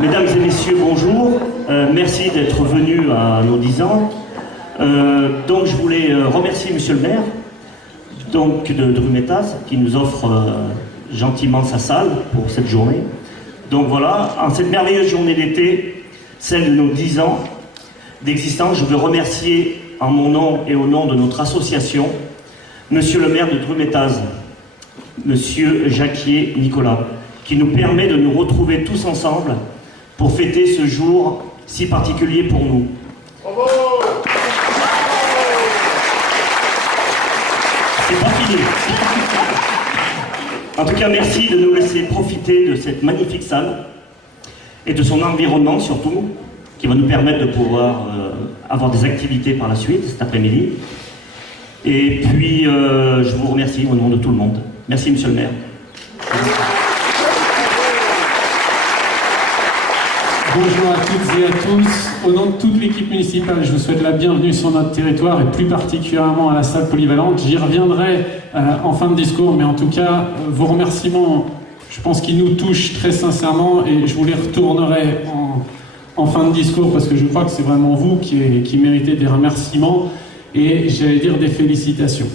Mesdames et messieurs, bonjour. Merci d'être venus à nos 10 ans. Donc je voulais remercier monsieur le maire donc, de Drumettaz qui nous offre gentiment sa salle pour cette journée. Donc voilà, en cette merveilleuse journée d'été, celle de nos 10 ans d'existence, je veux remercier en mon nom et au nom de notre association, monsieur le maire de Drumettaz, monsieur Jacquier Nicolas, qui nous permet de nous retrouver tous ensemble pour fêter ce jour si particulier pour nous. Bravo. C'est pas fini. En tout cas, merci de nous laisser profiter de cette magnifique salle et de son environnement surtout, qui va nous permettre de pouvoir avoir des activités par la suite cet après-midi. Et puis, je vous remercie au nom de tout le monde. Merci, monsieur le maire. Bonjour à toutes et à tous. Au nom de toute l'équipe municipale, je vous souhaite la bienvenue sur notre territoire et plus particulièrement à la salle polyvalente. J'y reviendrai en fin de discours, mais en tout cas, vos remerciements, je pense qu'ils nous touchent très sincèrement et je vous les retournerai en fin de discours parce que je crois que c'est vraiment vous qui méritez des remerciements et j'allais dire des félicitations.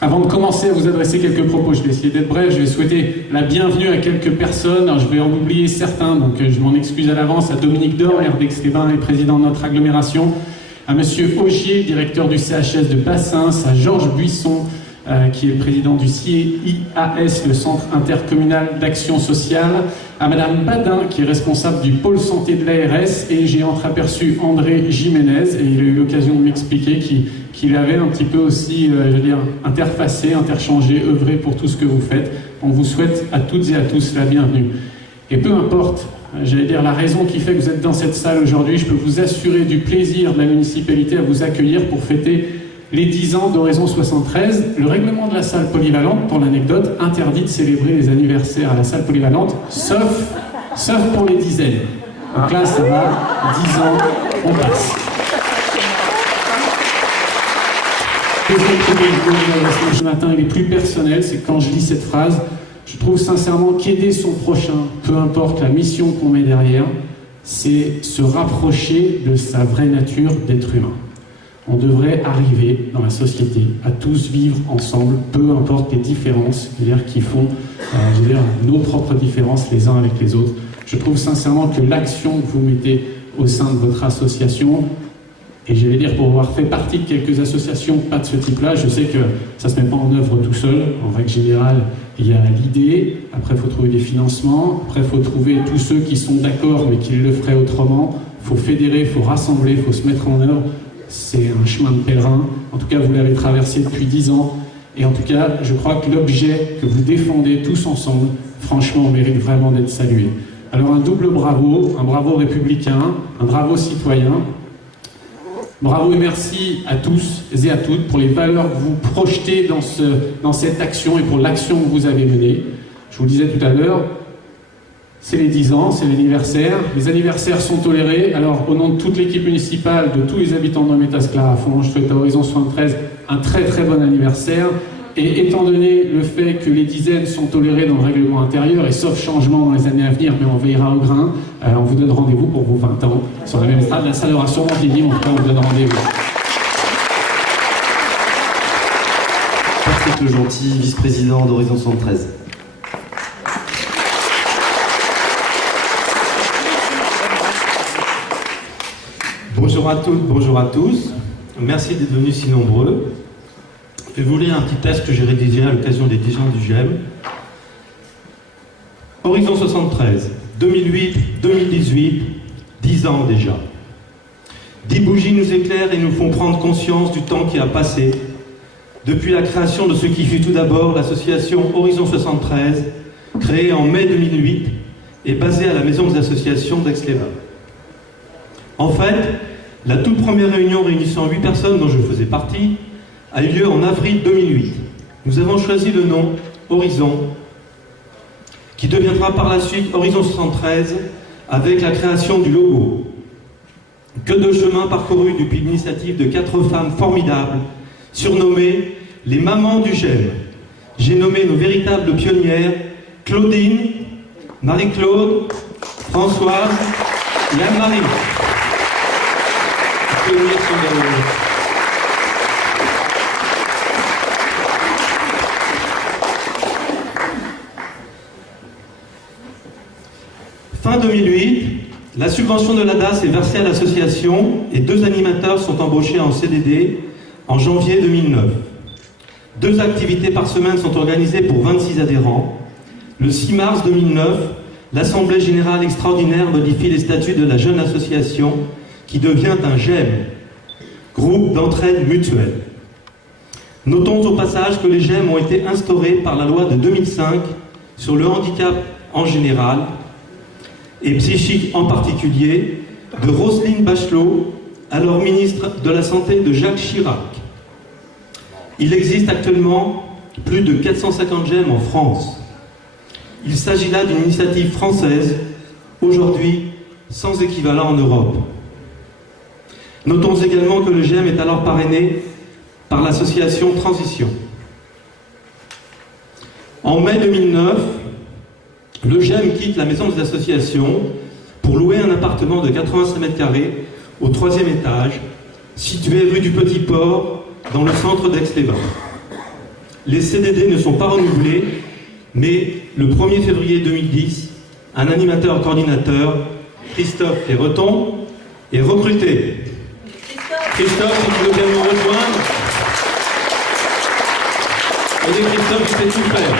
Avant de commencer à vous adresser quelques propos, je vais essayer d'être bref, je vais souhaiter la bienvenue à quelques personnes, alors, je vais en oublier certains, donc je m'en excuse à l'avance, à Dominique Dor, maire d'Aix-les-Bains et président de notre agglomération, à monsieur Augier, directeur du CHS de Bassins, à Georges Buisson, qui est le président du CIAS, le Centre intercommunal d'action sociale, à madame Badin, qui est responsable du pôle santé de l'ARS, et j'ai entreaperçu André Jiménez, et il a eu l'occasion de m'expliquer qu'il avait un petit peu aussi, je veux dire, interfacé, interchangé, œuvré pour tout ce que vous faites. On vous souhaite à toutes et à tous la bienvenue. Et peu importe, j'allais dire, la raison qui fait que vous êtes dans cette salle aujourd'hui, je peux vous assurer du plaisir de la municipalité à vous accueillir pour fêter les 10 ans d'Horizon 73. Le règlement de la salle polyvalente, pour l'anecdote, interdit de célébrer les anniversaires à la salle polyvalente, sauf pour les dizaines. Donc là, ça va, 10 ans, on passe. Deuxième truc que je voulais ce matin, il est plus personnel, c'est que quand je lis cette phrase, je trouve sincèrement qu'aider son prochain, peu importe la mission qu'on met derrière, c'est se rapprocher de sa vraie nature d'être humain. On devrait arriver dans la société à tous vivre ensemble, peu importe les différences, qui font nos propres différences les uns avec les autres. Je trouve sincèrement que l'action que vous mettez au sein de votre association, et j'allais dire pour avoir fait partie de quelques associations pas de ce type-là, je sais que ça ne se met pas en œuvre tout seul. En règle générale, il y a l'idée, après il faut trouver des financements, après il faut trouver tous ceux qui sont d'accord mais qui le feraient autrement. Il faut fédérer, il faut rassembler, il faut se mettre en œuvre. C'est un chemin de pèlerin. En tout cas, vous l'avez traversé depuis 10 ans. Et en tout cas, je crois que l'objet que vous défendez tous ensemble, franchement, mérite vraiment d'être salué. Alors un double bravo, un bravo républicain, un bravo citoyen. Bravo et merci à tous et à toutes pour les valeurs que vous projetez dans cette action et pour l'action que vous avez menée. Je vous le disais tout à l'heure, c'est les 10 ans, c'est l'anniversaire. Les anniversaires sont tolérés. Alors, au nom de toute l'équipe municipale, de tous les habitants de Drumettaz-Clairefonds, je souhaite à Horizon 73 un très très bon anniversaire. Et étant donné le fait que les dizaines sont tolérées dans le règlement intérieur, et sauf changement dans les années à venir, mais on veillera au grain, on vous donne rendez-vous pour vos 20 ans sur la même strade. La salle aura sûrement fini, mais en tout cas, on vous donne rendez-vous. Patrick Le Gentil, vice-président d'Horizon 73. Bonjour à toutes, bonjour à tous. Merci d'être venus si nombreux. Je vais vous lire un petit texte que j'ai rédigé à l'occasion des 10 ans du GEM. Horizon 73, 2008-2018, 10 ans déjà. 10 bougies nous éclairent et nous font prendre conscience du temps qui a passé depuis la création de ce qui fut tout d'abord l'association Horizon 73, créée en mai 2008 et basée à la Maison des associations d'Aix-les-Bains. En fait, la toute première réunion réunissant 8 personnes dont je faisais partie a eu lieu en avril 2008. Nous avons choisi le nom Horizon, qui deviendra par la suite Horizon 73 avec la création du logo. Que de chemin parcouru depuis l'initiative de 4 femmes formidables, surnommées les mamans du GEM. J'ai nommé nos véritables pionnières Claudine, Marie-Claude, Françoise et Anne-Marie. Fin 2008, la subvention de l'ADAS est versée à l'association et 2 animateurs sont embauchés en CDD en janvier 2009. 2 activités par semaine sont organisées pour 26 adhérents. Le 6 mars 2009, l'Assemblée Générale Extraordinaire modifie les statuts de la jeune association qui devient un GEM, groupe d'entraide mutuelle. Notons au passage que les GEM ont été instaurés par la loi de 2005 sur le handicap en général et psychique en particulier, de Roselyne Bachelot, alors ministre de la Santé de Jacques Chirac. Il existe actuellement plus de 450 GEM en France. Il s'agit là d'une initiative française, aujourd'hui sans équivalent en Europe. Notons également que le GEM est alors parrainé par l'association Transition. En mai 2009, le GEM quitte la maison des associations pour louer un appartement de 85 mètres carrés au 3e étage, situé rue du Petit Port, dans le centre d'Aix-les-Bains. Les CDD ne sont pas renouvelés, mais le 1er février 2010, un animateur coordinateur, Christophe Lereton, est recruté. Christophe, si tu veux bien nous rejoindre. Et Christophe, tu sais tout faire.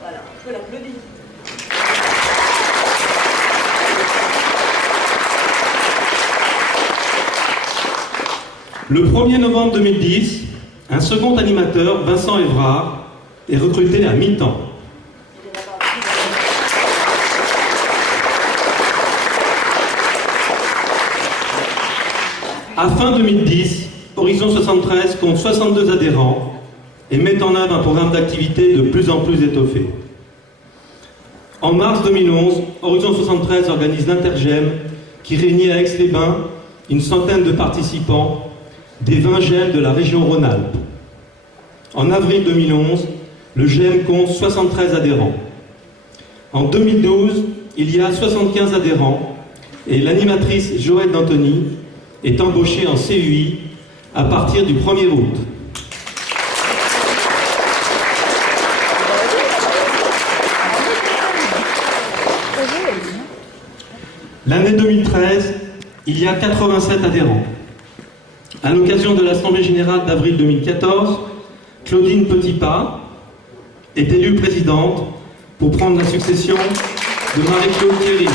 Voilà, on peut l'applaudir. Le 1er novembre 2010, un second animateur, Vincent Évrard, est recruté à mi-temps. À fin 2010, Horizon 73 compte 62 adhérents et met en œuvre un programme d'activité de plus en plus étoffé. En mars 2011, Horizon 73 organise l'Intergem qui réunit à Aix-les-Bains une centaine de participants des 20 GEM de la région Rhône-Alpes. En avril 2011, le GEM compte 73 adhérents. En 2012, il y a 75 adhérents et l'animatrice Joëlle D'Antoni est embauchée en CUI à partir du 1er août. L'année 2013, il y a 87 adhérents. À l'occasion de l'Assemblée Générale d'avril 2014, Claudine Petitpas est élue présidente pour prendre la succession de Marie-Claude Thierry.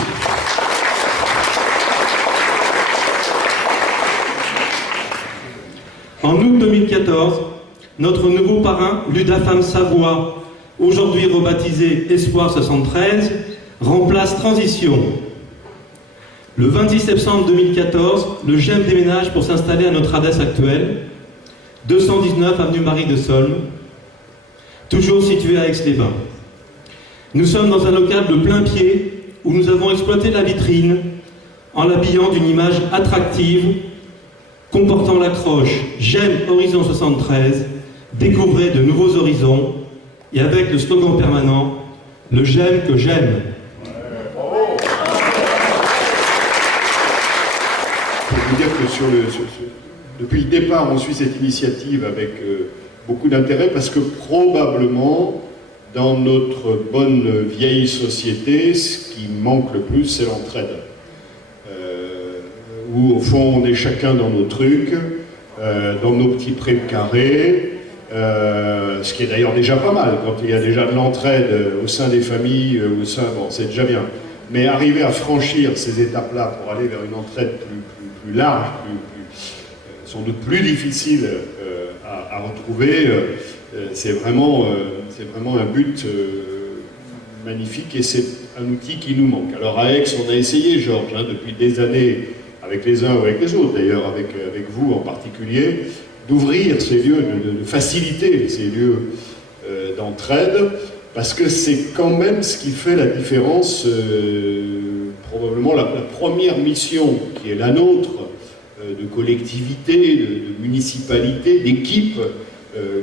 En août 2014, notre nouveau parrain, Ludafam Savoie, aujourd'hui rebaptisé Espoir 73, remplace Transition. Le 26 septembre 2014, le GEM déménage pour s'installer à notre adresse actuelle, 219 avenue Marie de Solms, toujours situé à Aix-les-Bains. Nous sommes dans un local de plein pied où nous avons exploité la vitrine en l'habillant d'une image attractive comportant l'accroche « J'aime Horizon 73, découvrez de nouveaux horizons » et avec le slogan permanent « Le j'aime que j'aime ». Je peux vous dire que depuis le départ, on suit cette initiative avec beaucoup d'intérêt parce que probablement, dans notre bonne vieille société, ce qui manque le plus, c'est l'entraide. Où au fond on est chacun dans nos trucs, dans nos petits prés carrés, ce qui est d'ailleurs déjà pas mal, quand il y a déjà de l'entraide au sein des familles, bon, c'est déjà bien. Mais arriver à franchir ces étapes-là pour aller vers une entraide plus large, sans doute plus difficile à retrouver, c'est vraiment un but magnifique et c'est un outil qui nous manque. Alors à Aix, on a essayé, Georges, depuis des années, avec les uns ou avec les autres, d'ailleurs avec vous en particulier, d'ouvrir ces lieux, de faciliter ces lieux d'entraide, parce que c'est quand même ce qui fait la différence probablement la première mission qui est la nôtre, de collectivité, de municipalité, d'équipe,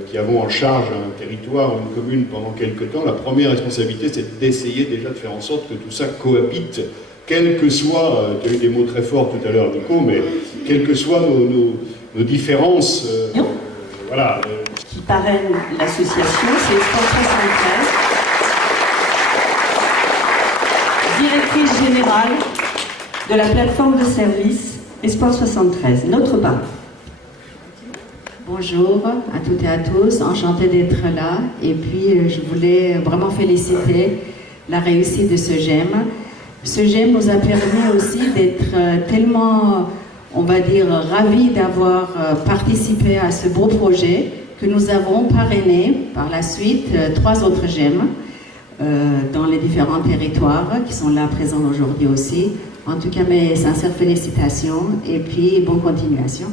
qui avons en charge un territoire ou une commune pendant quelque temps. La première responsabilité, c'est d'essayer déjà de faire en sorte que tout ça cohabite, quel que soit, tu as eu des mots très forts tout à l'heure, Nico, mais quelles que soient nos différences, voilà. Qui parraine l'association, c'est Sport 73, directrice générale de la plateforme de service Esport 73, notre part. Bonjour à toutes et à tous, enchantée d'être là. Et puis, je voulais vraiment féliciter la réussite de ce GEM. Ce GEM nous a permis aussi d'être tellement, on va dire, ravis d'avoir participé à ce beau projet que nous avons parrainé par la suite 3 autres GEM dans les différents territoires qui sont là présents aujourd'hui aussi. En tout cas, mes sincères félicitations et puis bonne continuation.